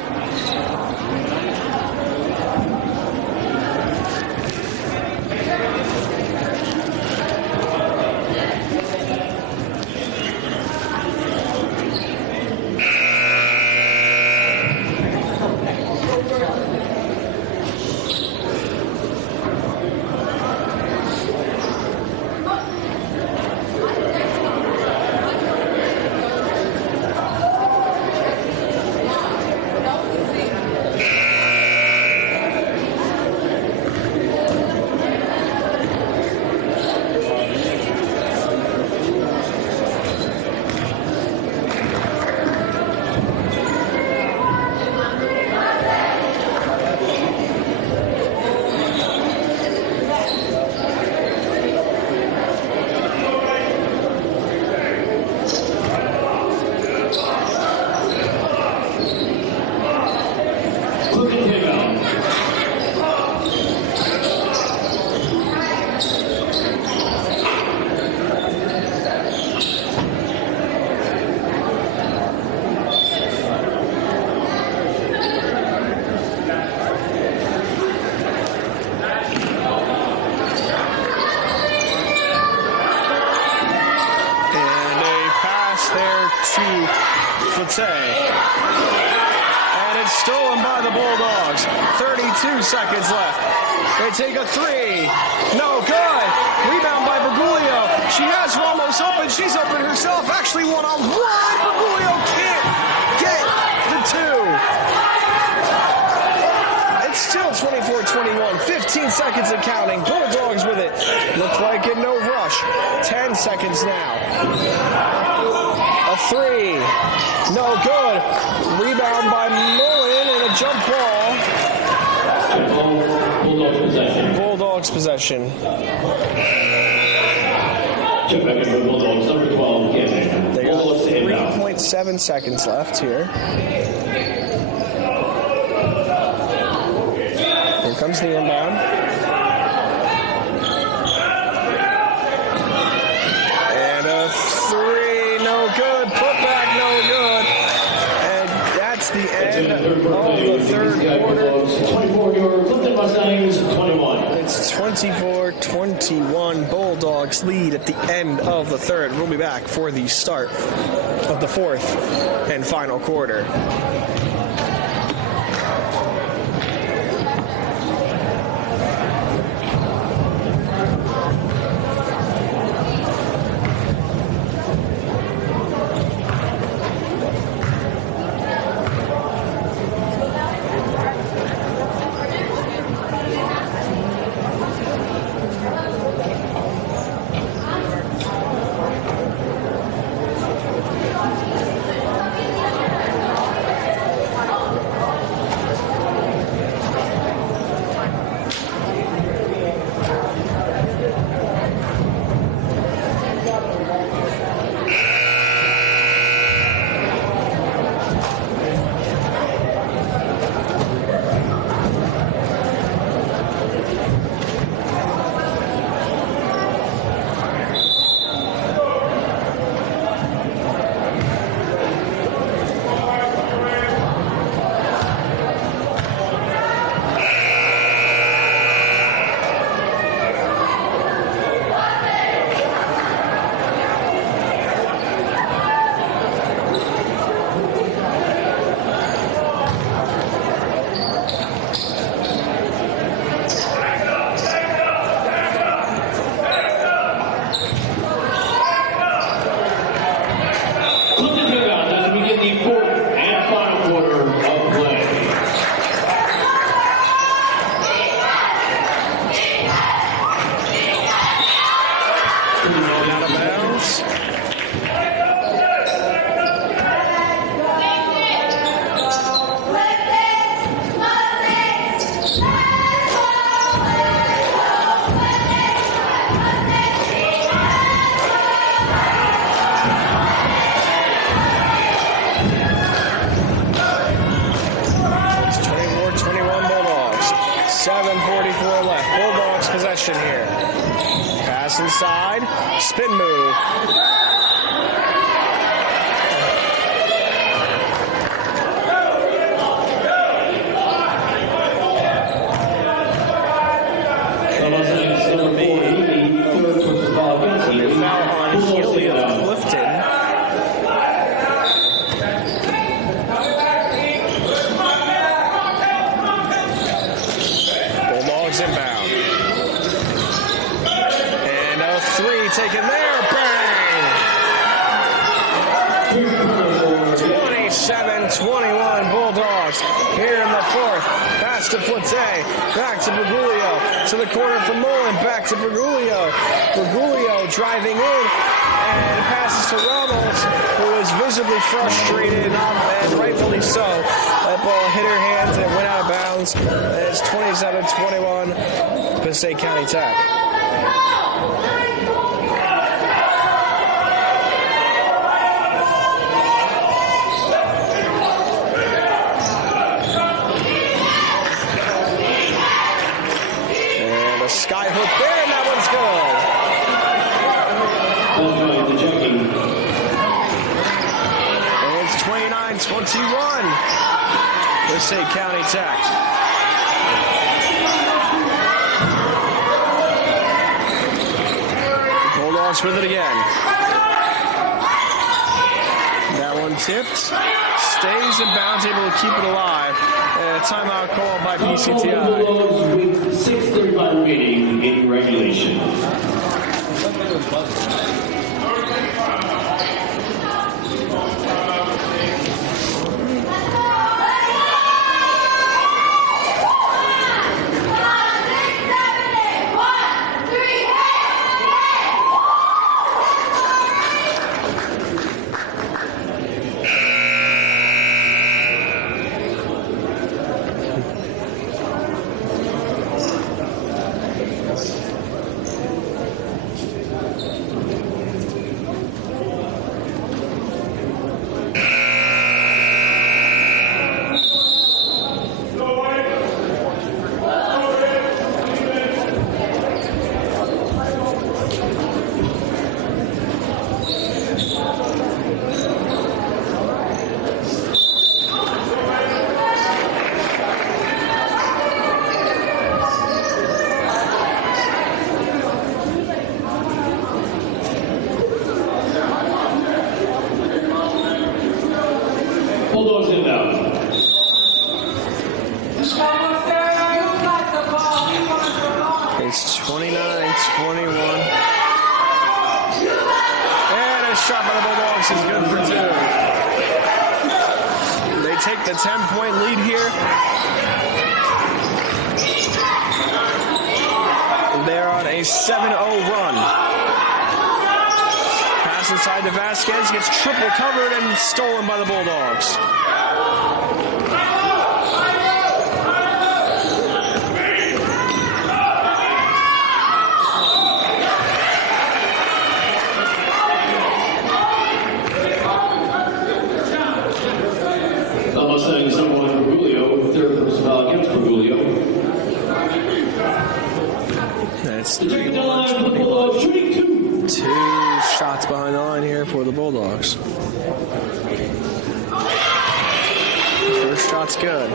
And it's stolen by the Bulldogs. 32 seconds left. They take a 3. No good. Rebound by Bergoglio. She has Ramos open. She's open herself. Actually one-on-one. Bergoglio can't get the 2. It's still 24-21. 15 seconds and counting. Bulldogs with it. Look like in no rush. 10 seconds now. A 3. No good. Rebound by Mullen and a jump ball. Bulldogs possession. Bulldogs possession. Check back in for Bulldogs, number 12, Kevin. They got 3.7 seconds left here. Here comes the inbound. And a 3. No good. Put back. No good. And that's the end of the third quarter. 24-yard Clifton Mustangs, 21. It's 24-21. Bulldogs lead at the end of the third. We'll be back for the start of the fourth and final quarter. Pass inside. Spin move. Foul on Healy of Clifton. Bulldogs inbound. And a three taken there. Bang! 27-21 Bulldogs here in the fourth. Pass to Flotte. Back to Bergoglio. To the corner for Mullen. Back to Bergoglio. Bergoglio driving in. And passes to Ramos, who is visibly frustrated, and rightfully so. That ball hit her hands and it went out of bounds. It's 27-21 Passaic County Tech. And a sky hook there, and that one's good. And it's 29-21 Passaic County Tech. Bulldogs with it again. That one tipped. Stays in bounds, able to keep it alive. And a timeout called by PCTI. Bulldogs with 6:35 remaining in regulation. Bulldogs inbound. It's 29-21. And a shot by the Bulldogs is good for two. They take the 10-point lead here. They're on a 7-0 run. Pass inside to Vasquez, gets triple covered and stolen by the Bulldogs. Almost setting someone Bergoglio, third person foul against Bergoglio. That's The check down line for the Bulldogs, shooting two. Two shots behind the line here for the Bulldogs. First shot's good.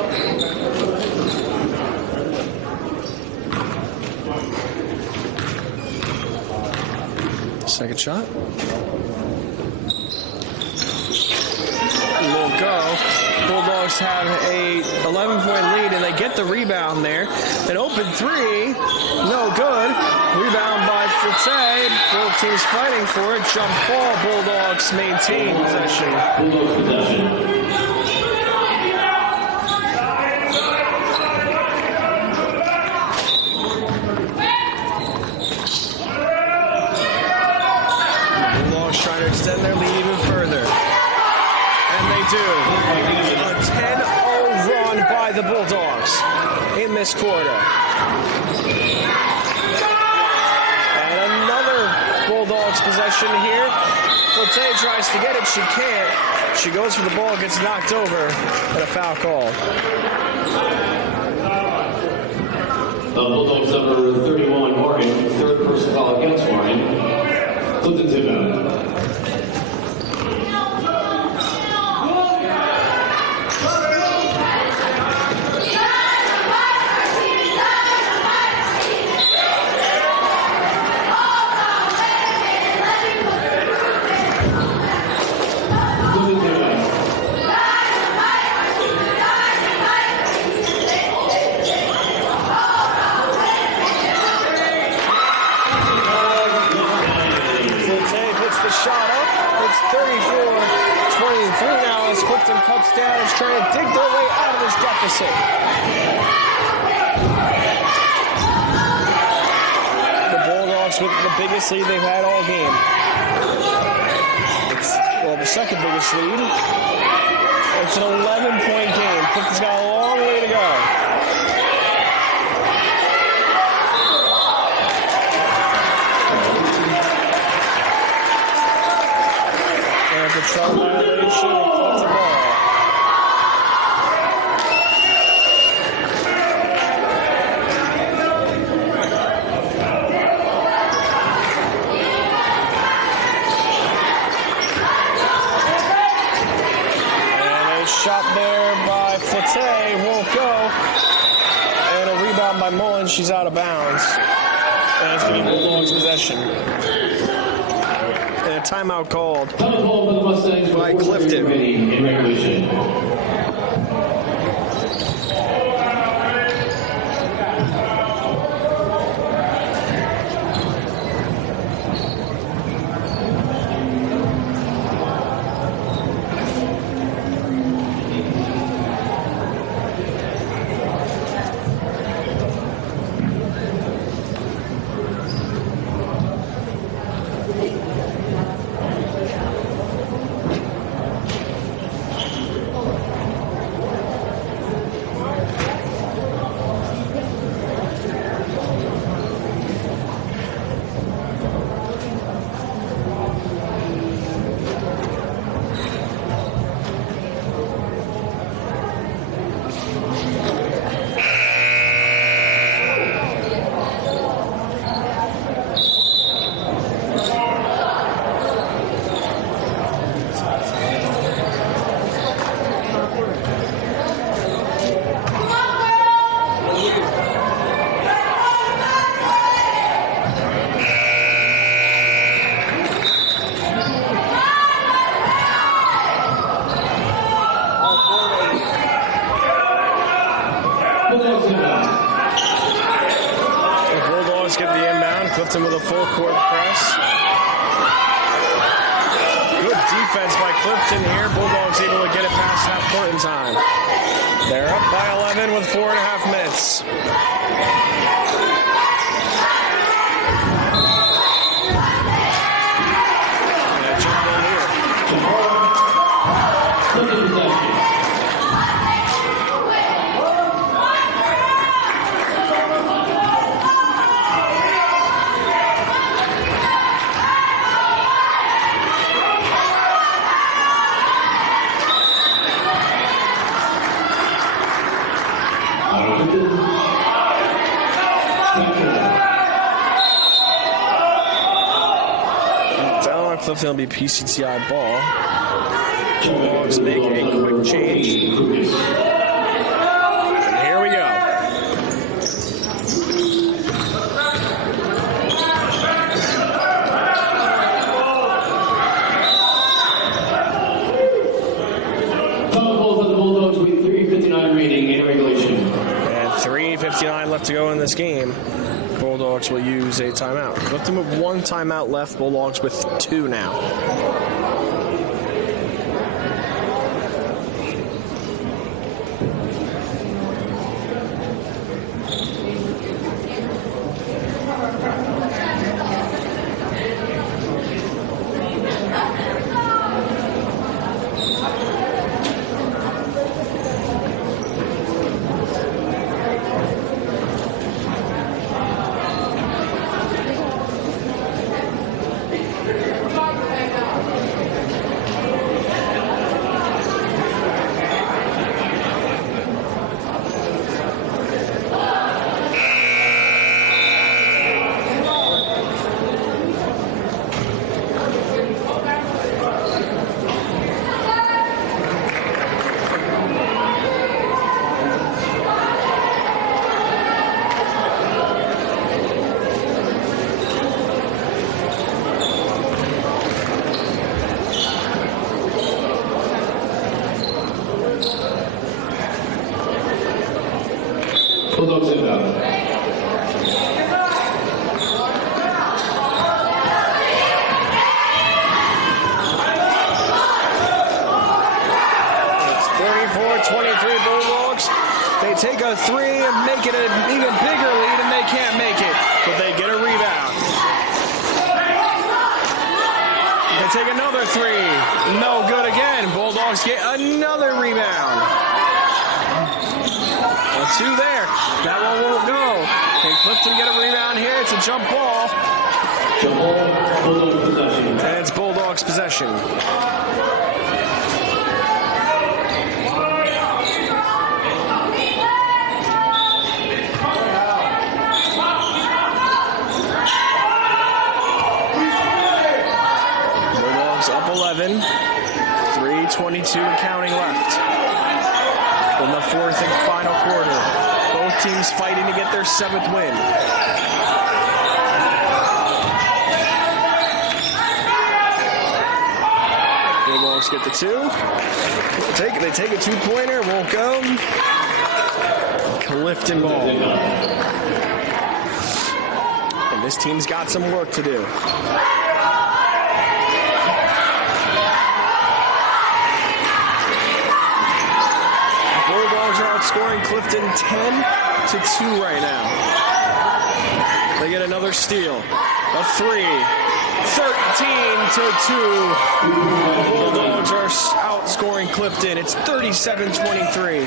Second shot. Won't go. Bulldogs have a 11-point lead, and they get the rebound there. An open three, no good. Rebound by Flotte. Both teams fighting for it. Jump ball. Bulldogs maintain possession. Bulldogs possession. Trying to extend their lead even further. And they do. A 10-0 run by the Bulldogs in this quarter. And another Bulldogs possession here. Flotte tries to get it. She can't. She goes for the ball, gets knocked over, and a foul called. Bulldogs number 31, Morgan, third person foul against Morgan. to dig their way out of this deficit. The Bulldogs with the biggest lead they've had all game. It's, well, the second biggest lead. It's an 11-point game. Clifton's got a long way to go. And control violation and Clifton ball. Shot there by Flette, won't go. And a rebound by Mullen, she's out of bounds. And it's going to be Bulldogs possession. And a timeout called by Clifton. In regulation. Clifton with a full court press. Good defense by Clifton here. Bulldogs able to get it past half court in time. They're up by 11 with 4.5 minutes. And a jump ball here. Clifton will be PCTI ball. Bulldogs make a quick change. And here we go. Foul for the Bulldogs with 3:59 remaining in regulation. And 3:59 left to go in this game. Bulldogs will use a timeout. Clifton with one timeout left. Bulldogs with 2 now. Bulldogs inbound. It's 34-29. Bulldogs. They take a three and make it an even bigger lead, and they can't make it, but they get a rebound. They take another three. No good again. Bulldogs get another rebound. A two there. That one won't go. Can Clifton get a rebound here? It's a jump ball. Bulldogs possession. And it's Bulldogs possession. Bulldogs up 11. 3:22 counting left in the fourth and final quarter. Both teams fighting to get their 7th win. Bulldogs get the two. They take a two-pointer, won't go. Clifton ball. And this team's got some work to do. Bulldogs are outscoring Clifton 10-2 right now. They get another steal. A three. 13-2. Bulldogs are outscoring Clifton. It's 37-23.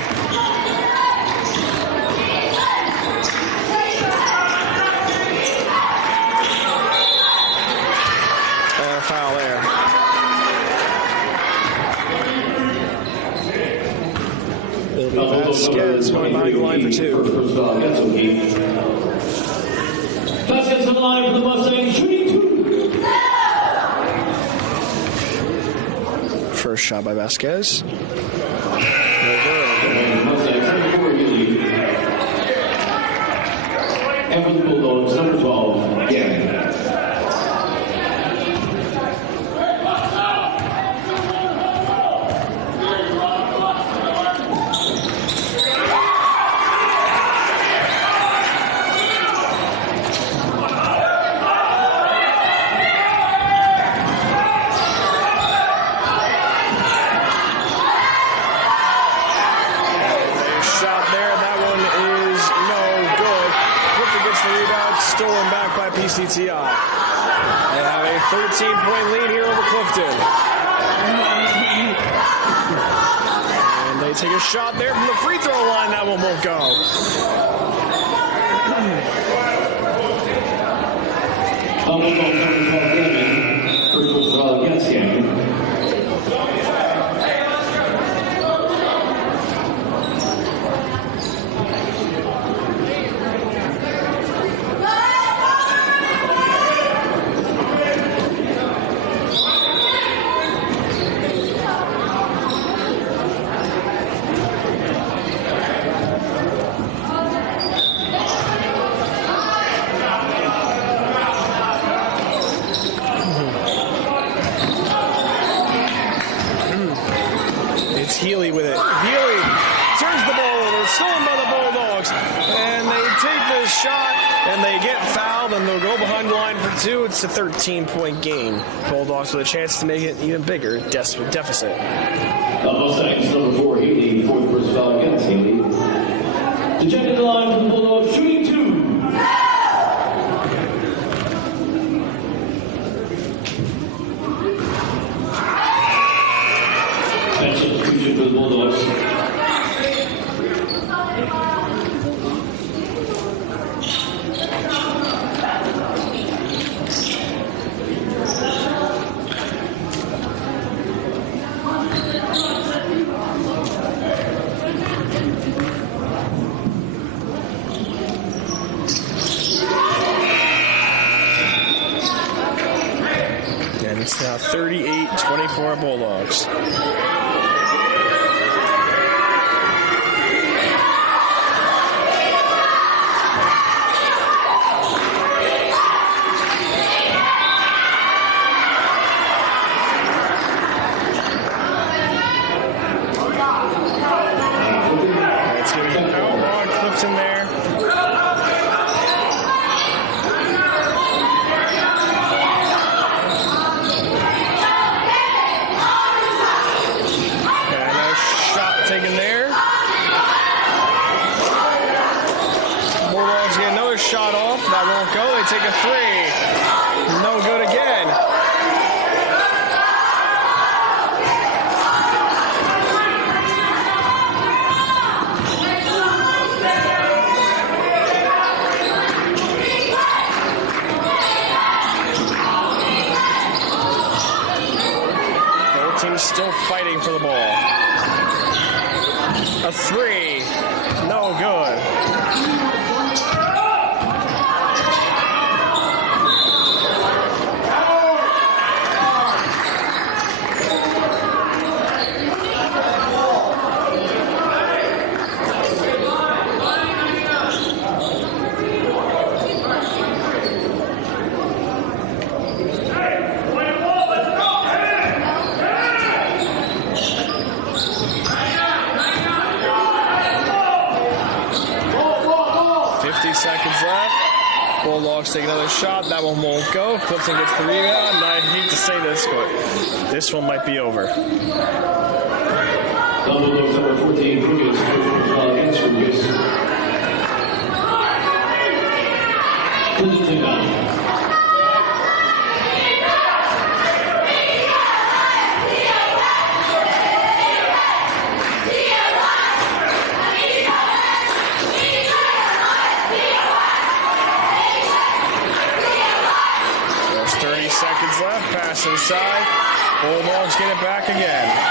And a foul there. Vasquez going behind the line for two. Vasquez on the line for the Mustangs, shooting two. First shot by Vasquez. No And for the Bulldogs, number 12, again. Stolen back by PCTI. They have a 13-point lead here over Clifton. And they take a shot there from the free throw line. That one won't go. Against him. Healy with it. Healy turns the ball over. It's stolen by the Bulldogs. And they take the shot, and they get fouled, and they'll go behind the line for two. It's a 13-point game. Bulldogs with a chance to make it even bigger deficit. Mustangs, number 4, Healy, fourth first foul against Healy. To check in the line for the Bulldogs, shooting two. Substitution for the Bulldogs. And it's now 38-24 Bulldogs. to take a three. No good again. Both teams still fighting for the ball. A three. No good. Seconds left. Bulldogs take another shot. That one won't go. Clifton gets the rebound. I hate to say this, but this one might be over. Bulldogs number 14, Lucas, against Lucas. Clifton down. Seconds left, pass inside. Bulldogs get it back again.